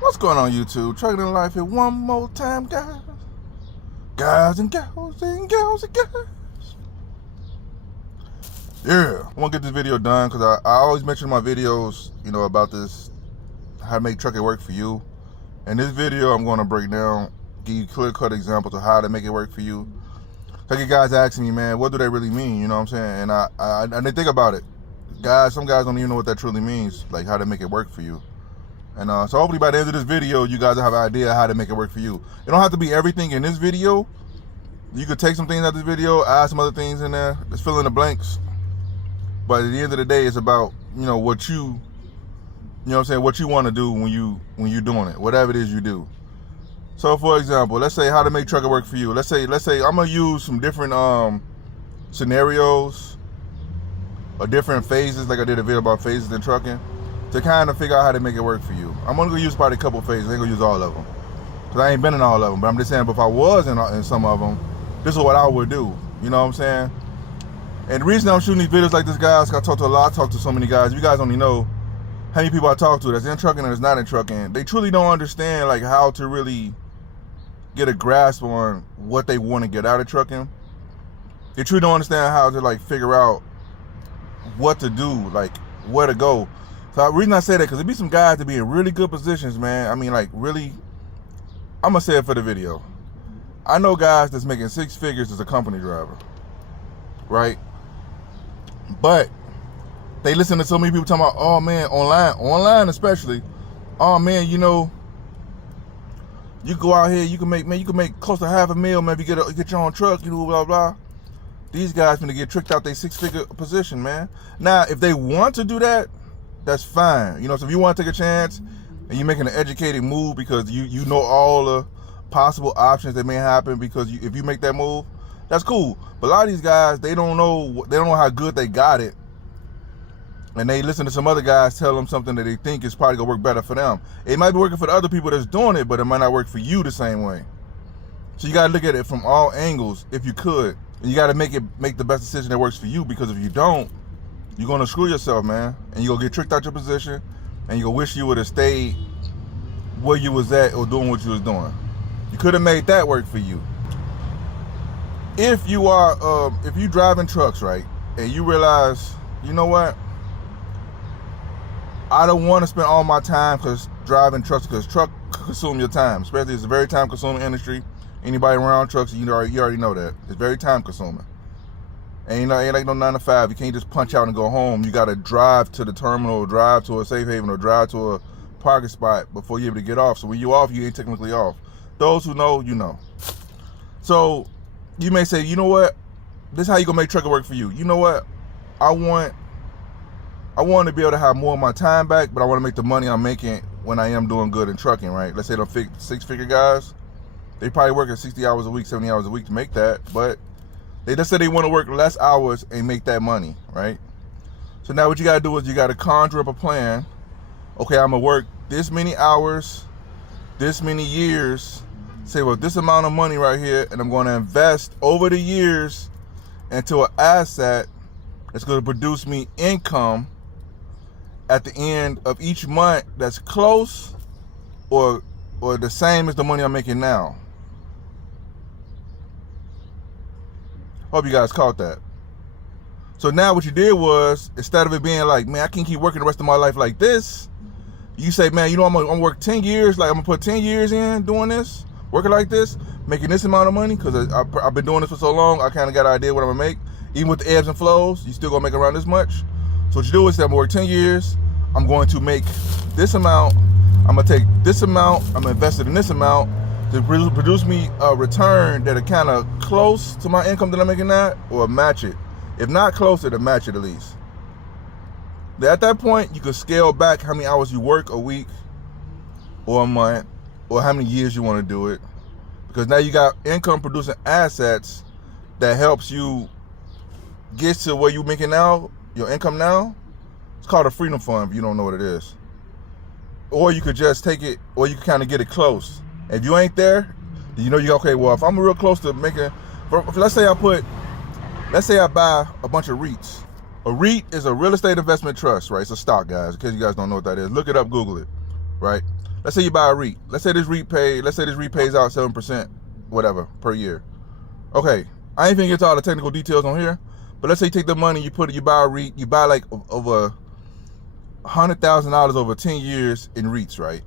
What's going on YouTube? Trucking in life here one more time, guys. Guys and gals and gals and guys. Yeah, I want to get this video done because I always mention in my videos, about this, how to make trucking work for you. In this video, I'm going to break down, give you clear-cut examples of how to make it work for you. Like you guys asking me, man, what do they really mean? You know what I'm saying? And I didn't think about it. Some guys don't even know what that truly means, like how to make it work for you. And so hopefully by the end of this video, you guys will have an idea how to make it work for you. It don't have to be everything in this video. You could take some things out of this video, add some other things in there, just fill in the blanks. But at the end of the day, it's about, what you what you want to do when you're doing it, whatever it is you do. So for example, let's say how to make trucking work for you. Let's say I'm gonna use some different scenarios or different phases, like I did a video about phases in trucking, to kind of figure out how to make it work for you. I'm only gonna use probably a couple phases. I ain't gonna use all of them, because I ain't been in all of them. But I'm just saying, if I was in some of them, this is what I would do. You know what I'm saying? And the reason I'm shooting these videos like this, guys, because I talk to so many guys. You guys only know how many people I talk to that's in trucking and that's not in trucking. They truly don't understand like how to really get a grasp on what they want to get out of trucking. They truly don't understand how to like figure out what to do, like where to go. So the reason I say that, because there be some guys that be in really good positions, man. I mean, like really, I'm gonna say it for the video. I know guys that's making 6 figures as a company driver, right? But they listen to so many people talking about, oh man, online especially, oh man, you go out here, you can make close to $500,000, man, if you get your own truck, blah blah. These guys gonna get tricked out their 6-figure position, man. Now, if they want to do that, that's fine. So if you want to take a chance and you're making an educated move because you know all the possible options that may happen, because if you make that move, that's cool. But a lot of these guys, they don't know how good they got it, and they listen to some other guys tell them something that they think is probably gonna work better for them. It might be working for the other people that's doing it, but it might not work for you the same way. So you gotta look at it from all angles if you could, and you gotta make the best decision that works for you, because if you don't, you're gonna screw yourself, man, and you're gonna get tricked out your position, and you're gonna wish you would have stayed where you was at or doing what you was doing. You could have made that work for you. If you driving trucks, right, and you realize, you know what, I don't want to spend all my time driving trucks, because truck consume your time, especially it's a very time consuming industry. Anybody around trucks, you already know that it's very time consuming. And it ain't like no 9 to 5. You can't just punch out and go home. You got to drive to the terminal, or drive to a safe haven, or drive to a parking spot before you're able to get off. So when you're off, you ain't technically off. Those who know, you know. So you may say, you know what? This is how you gonna make trucking work for you. You know what? I want to be able to have more of my time back, but I want to make the money I'm making when I am doing good in trucking, right? Let's say them 6-figure guys, they probably working 60 hours a week, 70 hours a week to make that, but they just said they want to work less hours and make that money, right? So now what you got to do is you got to conjure up a plan. Okay, I'm going to work this many hours, this many years, save up this amount of money right here, and I'm going to invest over the years into an asset that's going to produce me income at the end of each month that's close or the same as the money I'm making now. Hope you guys caught that. So now what you did was, instead of it being like, man, I can't keep working the rest of my life like this, you say, man, I'm gonna work 10 years, like I'm gonna put 10 years in doing this, working like this, making this amount of money, because I've been doing this for so long, I kind of got an idea what I'm gonna make. Even with the ebbs and flows, you still gonna make around this much. So what you do is, I'm gonna work 10 years, I'm going to make this amount, I'm gonna take this amount, I'm gonna invest it in this amount, to produce me a return that are kind of close to my income that I'm making now, or match it. If not closer, to match it at least. At that point, you can scale back how many hours you work a week or a month, or how many years you want to do it, because now you got income producing assets that helps you get to where you're making now, your income now. It's called a freedom fund if you don't know what it is. Or you could just take it, or you can kind of get it close. If you ain't there, you know, okay, well, if I'm real close to making, let's say I buy a bunch of REITs. A REIT is a real estate investment trust, right? It's a stock, guys, in case you guys don't know what that is. Look it up, Google it, right? Let's say you buy a REIT. Let's say this REIT pays out 7%, whatever, per year. Okay, I ain't finna get to all the technical details on here, but let's say you take the money, you buy a REIT, you buy like over $100,000 over 10 years in REITs, right?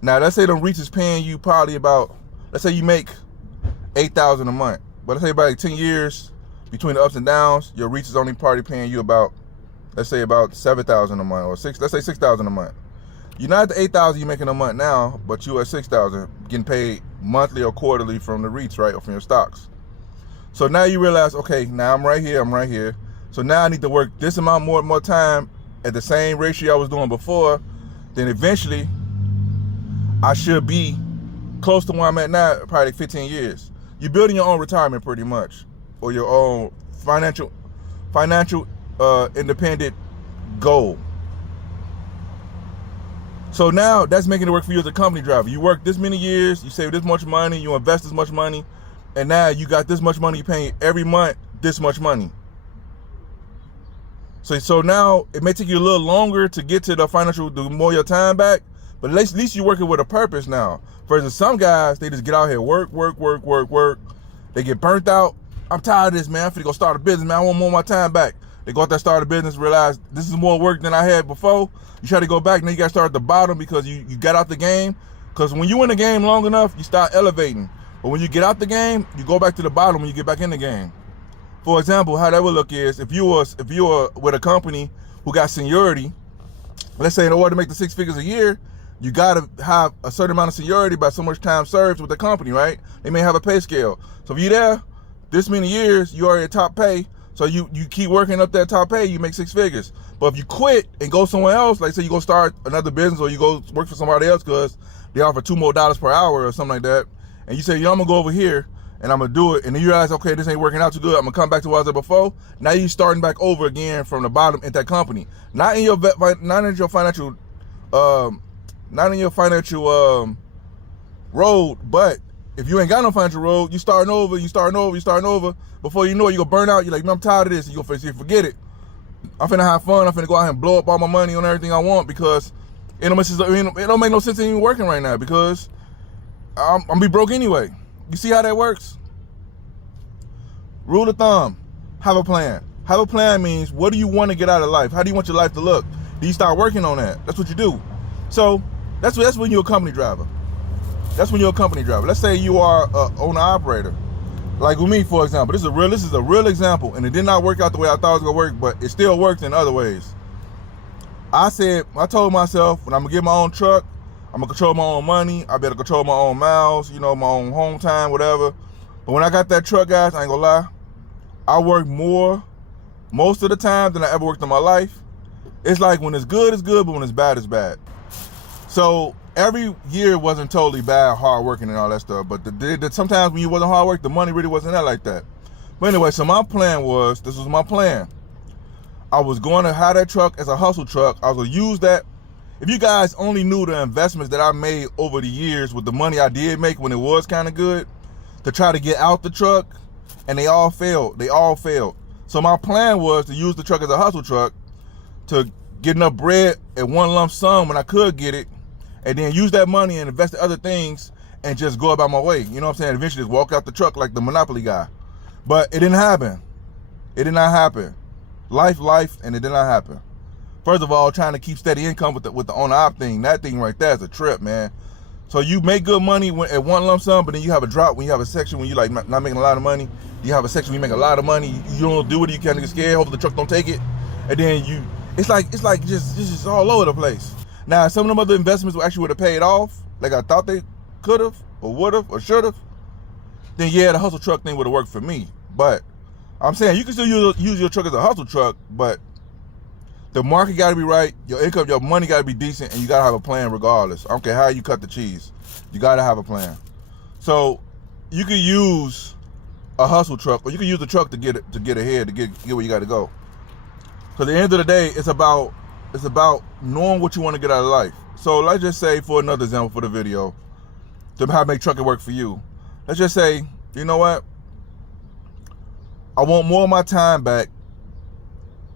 Now, let's say them REITs is paying you probably about, let's say you make $8,000 a month, but let's say about 10 years, between the ups and downs, your REITs is only probably paying you about, let's say about $7,000 a month, or let's say $6,000 a month. You're not at the $8,000 you're making a month now, but you're at $6,000 getting paid monthly or quarterly from the REITs, right, or from your stocks. So now you realize, okay, now I'm right here. So now I need to work this amount more time at the same ratio I was doing before. Then eventually, I should be close to where I'm at now, probably 15 years. You're building your own retirement pretty much, or your own financial independent goal. So now that's making it work for you as a company driver. You work this many years, you save this much money, you invest this much money, and now you got this much money, you're paying every month this much money. So now it may take you a little longer to get to the more your time back, but at least you're working with a purpose now. Versus some guys, they just get out here, work. They get burnt out. I'm tired of this, man. I'm finna go start a business, man. I want more of my time back. They go out there, start a business, realize this is more work than I had before. You try to go back, now you gotta start at the bottom because you got out the game. Because when you in the game long enough, you start elevating. But when you get out the game, you go back to the bottom when you get back in the game. For example, how that would look is if you were with a company who got seniority, let's say in order to make the 6 figures a year, you gotta have a certain amount of seniority by so much time served with the company, right? They may have a pay scale. So if you're there this many years, you are at top pay. So you keep working up that top pay, you make 6 figures. But if you quit and go somewhere else, like say you go start another business or you go work for somebody else because they offer $2 more per hour or something like that, and you say, I'm gonna go over here and I'm gonna do it, and then you realize, okay, this ain't working out too good, I'm gonna come back to what I was at before. Now you're starting back over again from the bottom at that company. Not in your financial road, but if you ain't got no financial road, you starting over. Before you know it, you go burn out. You're like, man, I'm tired of this. And you go forget it. I'm finna have fun. I'm finna go out here and blow up all my money on everything I want because it don't make no sense in even working right now because I'm gonna be broke anyway. You see how that works? Rule of thumb, have a plan. Have a plan means, what do you want to get out of life? How do you want your life to look? Do you start working on that? That's what you do. So that's when you're a company driver. Let's say you are an owner-operator. Like with me, for example, this is a real example, and it did not work out the way I thought it was gonna work, but it still worked in other ways. I told myself, when I'm gonna get my own truck, I'm gonna control my own money, I better control my own miles, my own home time, whatever. But when I got that truck, guys, I ain't gonna lie, I work more most of the time than I ever worked in my life. It's like when it's good, but when it's bad, it's bad. So every year wasn't totally bad, hard working and all that stuff, but sometimes when you wasn't hard work, the money really wasn't that like that. But anyway, so this was my plan. I was going to have that truck as a hustle truck. I was going to use that. If you guys only knew the investments that I made over the years with the money I did make when it was kind of good, to try to get out the truck, and they all failed. So my plan was to use the truck as a hustle truck to get enough bread at one lump sum when I could get it, and then use that money and invest in other things and just go about my way. You know what I'm saying? Eventually just walk out the truck like the Monopoly guy. But it didn't happen. It did not happen. Life, and it did not happen. First of all, trying to keep steady income with the owner-op thing, that thing right there is a trip, man. So you make good money at one lump sum, but then you have a drop when you have a section when you like not making a lot of money. You have a section when you make a lot of money. You don't do it, you kind of get scared, hopefully the truck don't take it. And then it's like just all over the place. Now, some of them other investments actually would have paid off, like I thought they could have, or would have, or should have. Then yeah, the hustle truck thing would have worked for me. But I'm saying you can still use your truck as a hustle truck, but the market got to be right. Your income, your money got to be decent, and you got to have a plan regardless. I don't care how you cut the cheese. You got to have a plan. So you can use a hustle truck, or you can use the truck to get ahead, to get where you got to go. So at the end of the day, it's about knowing what you want to get out of life. So let's just say, for another example for the video, to how to make trucking work for you. Let's just say, you know what? I want more of my time back.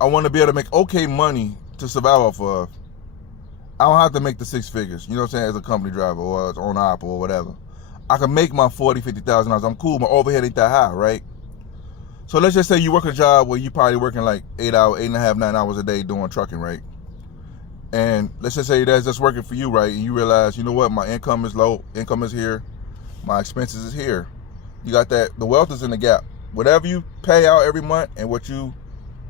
I want to be able to make okay money to survive off of. I don't have to make the 6 figures, you know what I'm saying, as a company driver or as on op or whatever. I can make my $40,000, $50,000. I'm cool. My overhead ain't that high, right? So let's just say you work a job where you probably working like 8 hours, 8.5, 9 hours a day doing trucking, right? And let's just say that's just working for you, right? And you realize, you know what, my income is low, income is here, my expenses is here. You got that, the wealth is in the gap. Whatever you pay out every month and what you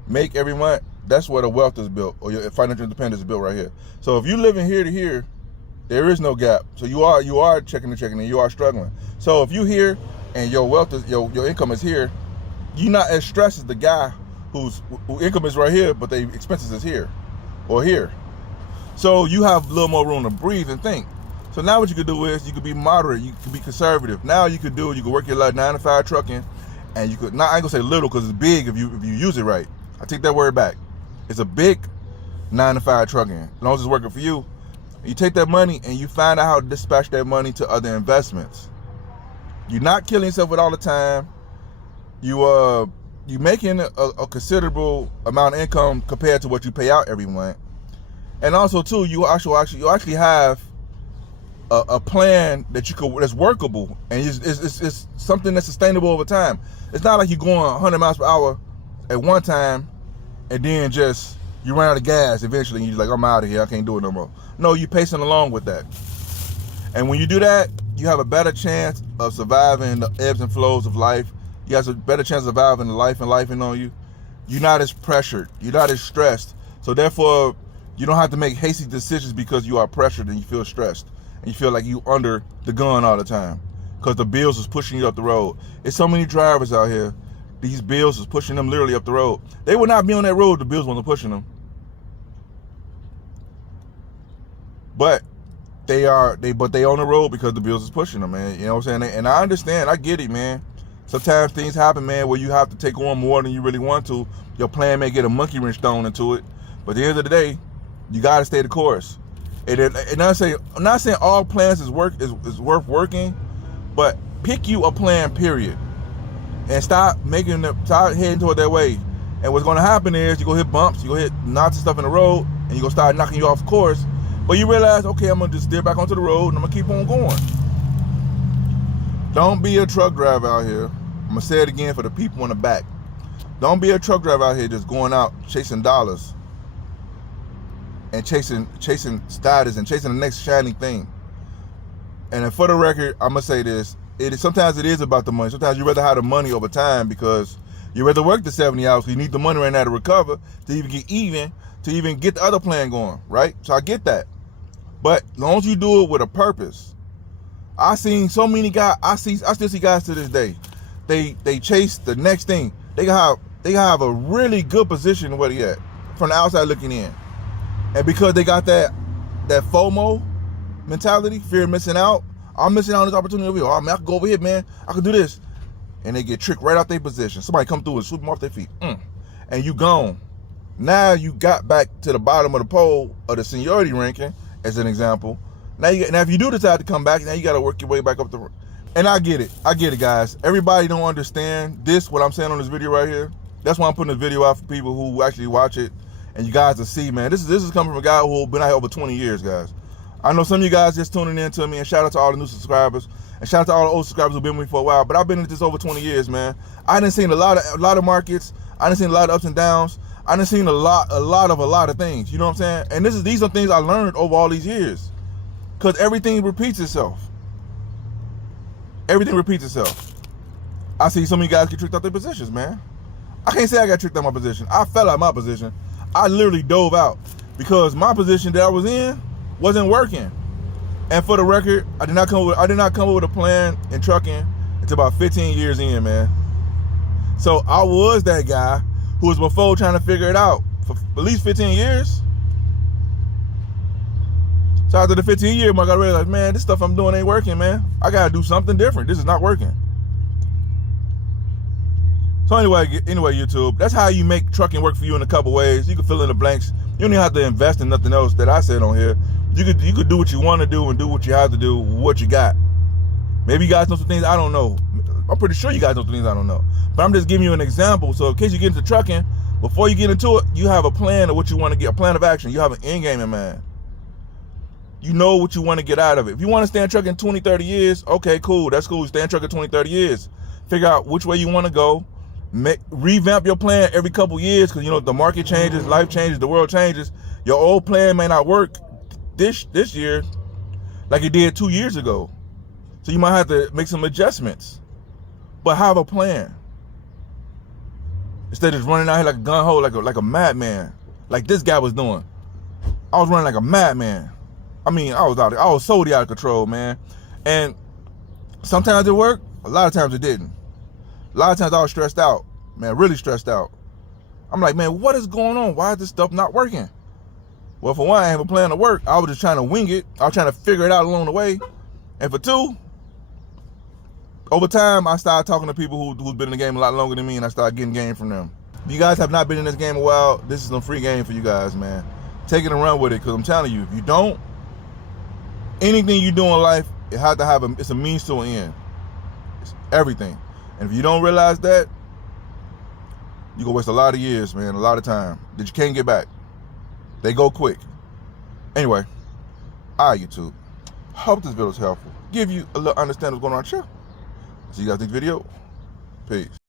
make every month, that's where the wealth is built, or your financial independence is built right here. So if you live in here to here, there is no gap. So you are checking and you are struggling. So if you here and your wealth is your income is here, you're not as stressed as the guy whose income is right here, but the expenses is here or here. So you have a little more room to breathe and think. So now what you could do is you could be moderate, you could be conservative. Now you could work your 9 to 5 trucking, and you could, not, I ain't gonna say little because it's big if you use it right. I take that word back. It's a big 9 to 5 trucking, as long as it's working for you. You take that money and you find out how to dispatch that money to other investments. You're not killing yourself with all the time. You making a considerable amount of income compared to what you pay out every month. And also too, you actually have a plan that that's workable, and it's something that's sustainable over time. It's not like you're going 100 miles per hour at one time and then just you run out of gas eventually and you're like, I'm out of here, I can't do it no more. No, you're pacing along with that. And when you do that, you have a better chance of surviving the ebbs and flows of life. You have a better chance of surviving the life and life on you. You're not as pressured, you're not as stressed. So therefore, you don't have to make hasty decisions because you are pressured and you feel stressed. And you feel like you under the gun all the time because the bills is pushing you up the road. There's so many drivers out here, these bills is pushing them literally up the road. They would not be on that road if the bills weren't pushing them. But they on the road because the bills is pushing them, man. You know what I'm saying? And I understand, I get it, man. Sometimes things happen, man, where you have to take on more than you really want to. Your plan may get a monkey wrench thrown into it, but at the end of the day, you gotta stay the course. And I'm not saying all plans is worth working, but pick you a plan, period, and stop heading toward that way. And what's gonna happen is you gonna hit bumps, you gonna hit knots and stuff in the road, and you gonna start knocking you off course. But you realize, okay, I'm gonna just steer back onto the road and I'm gonna keep on going. Don't be a truck driver out here. I'm gonna say it again for the people in the back. Don't be a truck driver out here just going out chasing dollars and chasing status and chasing the next shiny thing. And for the record, I'm gonna say this: sometimes it is about the money. Sometimes you rather have the money over time because you rather work the 70 hours. You need the money right now to recover to even get the other plan going, right? So I get that. But as long as you do it with a purpose. I seen so many guys, I still see guys to this day. They chase the next thing. They have a really good position where they at from the outside looking in. And because they got that FOMO mentality, fear of missing out, I'm missing out on this opportunity over here. Oh man, I can go over here, man. I can do this. And they get tricked right out their position. Somebody come through and sweep them off their feet. And you gone. Now you got back to the bottom of the pole of the seniority ranking, as an example. Now if you do decide to come back, now you got to work your way back up the. And I get it, guys. Everybody don't understand what I'm saying on this video right here. That's why I'm putting this video out for people who actually watch it, and you guys to see, man. This is coming from a guy who's been out here over 20 years, guys. I know some of you guys just tuning in to me, and shout out to all the new subscribers, and shout out to all the old subscribers who've been with me for a while. But I've been in this over 20 years, man. I done seen a lot of markets. I done seen a lot of ups and downs. I done seen a lot of things. You know what I'm saying? And these are things I learned over all these years. Because everything repeats itself. Everything repeats itself. I see so many guys get tricked out their positions, man. I can't say I got tricked out my position. I fell out my position. I literally dove out because my position that I was in wasn't working. And for the record, I did not come up with a plan in trucking until about 15 years in, man. So I was that guy who was before trying to figure it out for at least 15 years. So after the 15 year mark, I realized, man, this stuff I'm doing ain't working, man. I gotta do something different. This is not working. So anyway, YouTube, that's how you make trucking work for you in a couple ways. You can fill in the blanks. You don't even have to invest in nothing else that I said on here. You could do what you want to do and do what you have to do, what you got. Maybe you guys know some things I don't know. I'm pretty sure you guys know some things I don't know. But I'm just giving you an example. So in case you get into trucking, before you get into it, you have a plan of what you want to get, a plan of action. You have an end game in mind. You know what you want to get out of it. If you want to stay in trucking 20, 30 years, okay, cool. That's cool. Stay in trucking 20, 30 years. Figure out which way you want to go. Revamp your plan every couple years, because, you know, the market changes, life changes, the world changes. Your old plan may not work this year like it did 2 years ago. So you might have to make some adjustments. But have a plan. Instead of just running out here like a gun hole, like a madman, like this guy was doing. I was running like a madman. I mean, I was so out of control, man. And sometimes it worked, a lot of times it didn't. A lot of times I was stressed out, man, really stressed out. I'm like, man, what is going on? Why is this stuff not working? Well, for one, I didn't have a plan to work. I was just trying to wing it. I was trying to figure it out along the way. And for two, over time, I started talking to people who's been in the game a lot longer than me, and I started getting game from them. If you guys have not been in this game a while, this is some free game for you guys, man. Take it and run with it, because I'm telling you, if you don't, anything you do in life, it has to have it's a means to an end. It's everything. And if you don't realize that, you're going to waste a lot of years, man, a lot of time that you can't get back. They go quick. Anyway, all right, YouTube. Hope this video is helpful. Give you a little understanding of what's going on here. See you guys next video. Peace.